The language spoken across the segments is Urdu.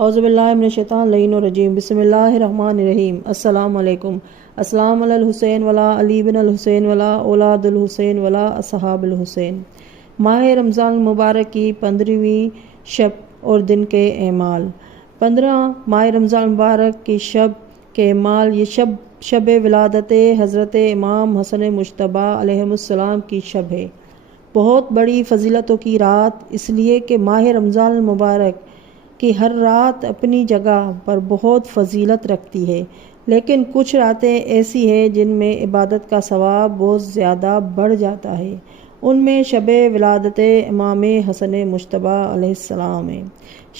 اعوذ باللہ من الشیطان اللعین الرجیم بسم اللہ الرحمن الرحیم السلام علیکم۔ السلام علی الحسین ولا علی بن الحسین ولا اولاد الحسین ولا اصحاب الحسین۔ ماہ رمضان المبارک کی 15ویں شب اور دن کے اعمال۔ 15 ماہ رمضان المبارک کی شب کے اعمال۔ یہ شب ولادت حضرت امام حسن مجتبی علیہ السلام کی شب ہے۔ بہت بڑی فضیلتوں کی رات، اس لیے کہ ماہ رمضان المبارک کی ہر رات اپنی جگہ پر بہت فضیلت رکھتی ہے، لیکن کچھ راتیں ایسی ہیں جن میں عبادت کا ثواب بہت زیادہ بڑھ جاتا ہے۔ ان میں شب ولادت امام حسن مجتبی علیہ السلام ہے،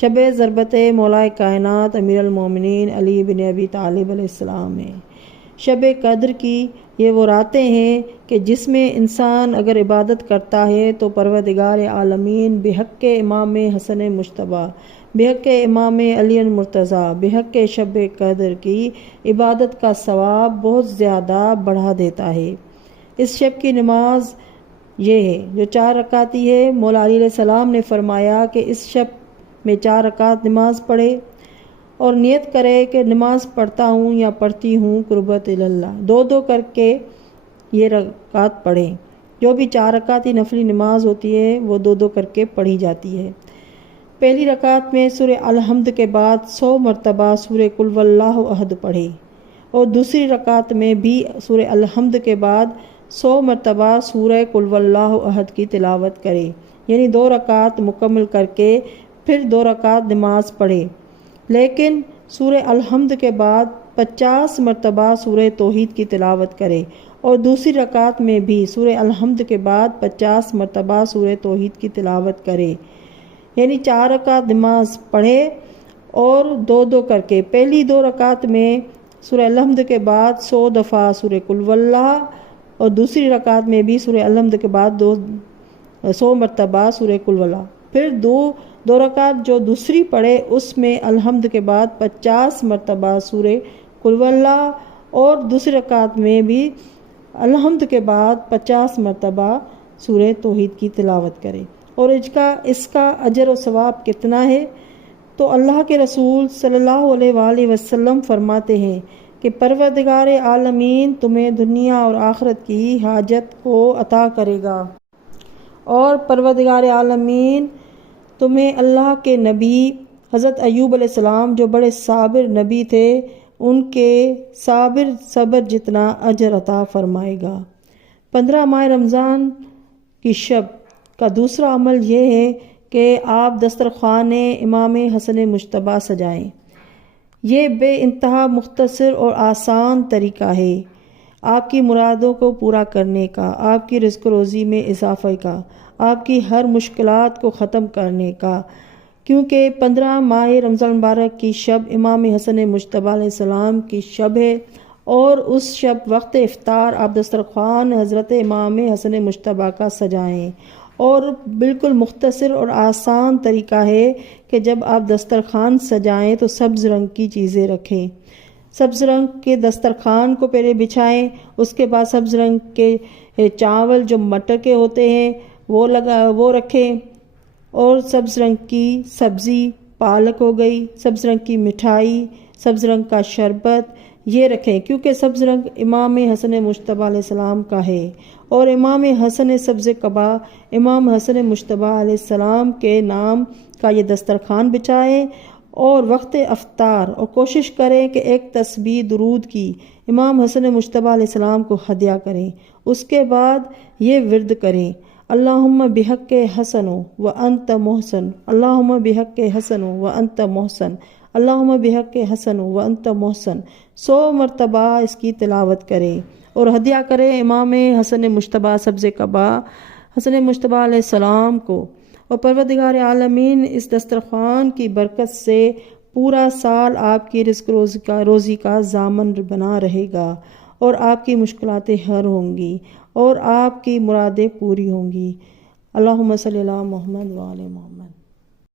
شب ضربت مولا کائنات امیر المومنین علی بن ابی طالب علیہ السلام ہے۔ شب قدر کی یہ وہ راتیں ہیں کہ جس میں انسان اگر عبادت کرتا ہے تو پروردگار عالمین بحق امام حسن مجتبی، بحق امام علی المرتضیٰ، بحق شب قدر کی عبادت کا ثواب بہت زیادہ بڑھا دیتا ہے۔ اس شب کی نماز یہ ہے جو 4 رکعتی ہے۔ مولا علی علیہ السلام نے فرمایا کہ اس شب میں 4 رکعت نماز پڑھے اور نیت کرے کہ نماز پڑھتا ہوں یا پڑھتی ہوں قربت اللہ، 2 کر کے یہ رکعت پڑھیں۔ جو بھی 4 رکعتی نفلی نماز ہوتی ہے وہ 2 کر کے پڑھی جاتی ہے۔ پہلی رکعت میں سورہ الحمد کے بعد 100 مرتبہ سورہ قل واللہ احد پڑھے اور دوسری رکعت میں بھی سورہ الحمد کے بعد 100 مرتبہ سورہ قل واللہ احد کی تلاوت کرے، یعنی 2 رکعت مکمل کر کے پھر 2 رکعت نماز پڑھے، لیکن سورہ الحمد کے بعد 50 مرتبہ سورہ توحید کی تلاوت کرے اور دوسری رکعت میں بھی سورہ الحمد کے بعد 50 مرتبہ سورہ توحید کی تلاوت کرے، یعنی 4 رکعت نماز پڑھے اور 2 کر کے۔ پہلی 2 رکعت میں سورہ الحمد کے بعد 100 دفعہ سورہ قل واللہ اور دوسری رکعت میں بھی سورہ الحمد کے بعد 100 مرتبہ سورہ قل واللہ، پھر 2 رکعت جو دوسری پڑھے اس میں الحمد کے بعد 50 مرتبہ سورہ قل واللہ اور دوسری رکعت میں بھی الحمد کے بعد 50 مرتبہ سورہ توحید کی تلاوت کرے۔ اور اس کا اجر و ثواب کتنا ہے؟ تو اللہ کے رسول صلی اللہ علیہ وآلہ وسلم فرماتے ہیں کہ پروردگار عالمین تمہیں دنیا اور آخرت کی حاجت کو عطا کرے گا، اور پروردگار عالمین تمہیں اللہ کے نبی حضرت ایوب علیہ السلام جو بڑے صابر نبی تھے ان کے صبر جتنا اجر عطا فرمائے گا۔ 15 ماہ رمضان کی شب کا دوسرا عمل یہ ہے کہ آپ دسترخوان امام حسن مجتبی سجائیں۔ یہ بے انتہا مختصر اور آسان طریقہ ہے آپ کی مرادوں کو پورا کرنے کا، آپ کی رزق و روزی میں اضافے کا، آپ کی ہر مشکلات کو ختم کرنے کا، کیونکہ 15 ماہ رمضان مبارک کی شب امام حسن مجتبی علیہ السلام کی شب ہے، اور اس شب وقت افطار آپ دسترخوان حضرت امام حسن مجتبی کا سجائیں۔ اور بالکل مختصر اور آسان طریقہ ہے کہ جب آپ دسترخوان سجائیں تو سبز رنگ کی چیزیں رکھیں، سبز رنگ کے دسترخوان کو پہلے بچھائیں، اس کے بعد سبز رنگ کے چاول جو مٹر کے ہوتے ہیں وہ رکھیں، اور سبز رنگ کی سبزی پالک ہو گئی، سبز رنگ کی مٹھائی، سبز رنگ کا شربت یہ رکھیں، کیونکہ سبز رنگ امام حسن مجتبی علیہ السلام کا ہے، اور امام حسن سبز قبا امام حسن مجتبی علیہ السلام کے نام کا یہ دسترخوان بچھائیں، اور وقت افطار اور کوشش کریں کہ ایک تسبیح درود کی امام حسن مجتبی علیہ السلام کو ہدیہ کریں۔ اس کے بعد یہ ورد کریں، اللہم بحق حسن وانت محسن، اللہم بحق حسن وانت محسن، اللہم بحق حسن وانت محسن۔ 100 مرتبہ اس کی تلاوت کریں اور ہدیہ کریں امام حسن مجتبی سبز قبا حسن مجتبی علیہ السلام کو، اور پروردگار عالمین اس دسترخوان کی برکت سے پورا سال آپ کی رزق روزی کا ضامن بنا رہے گا، اور آپ کی مشکلاتیں حل ہوں گی اور آپ کی مرادیں پوری ہوں گی۔ اللہم صلی علی محمد وآل محمد۔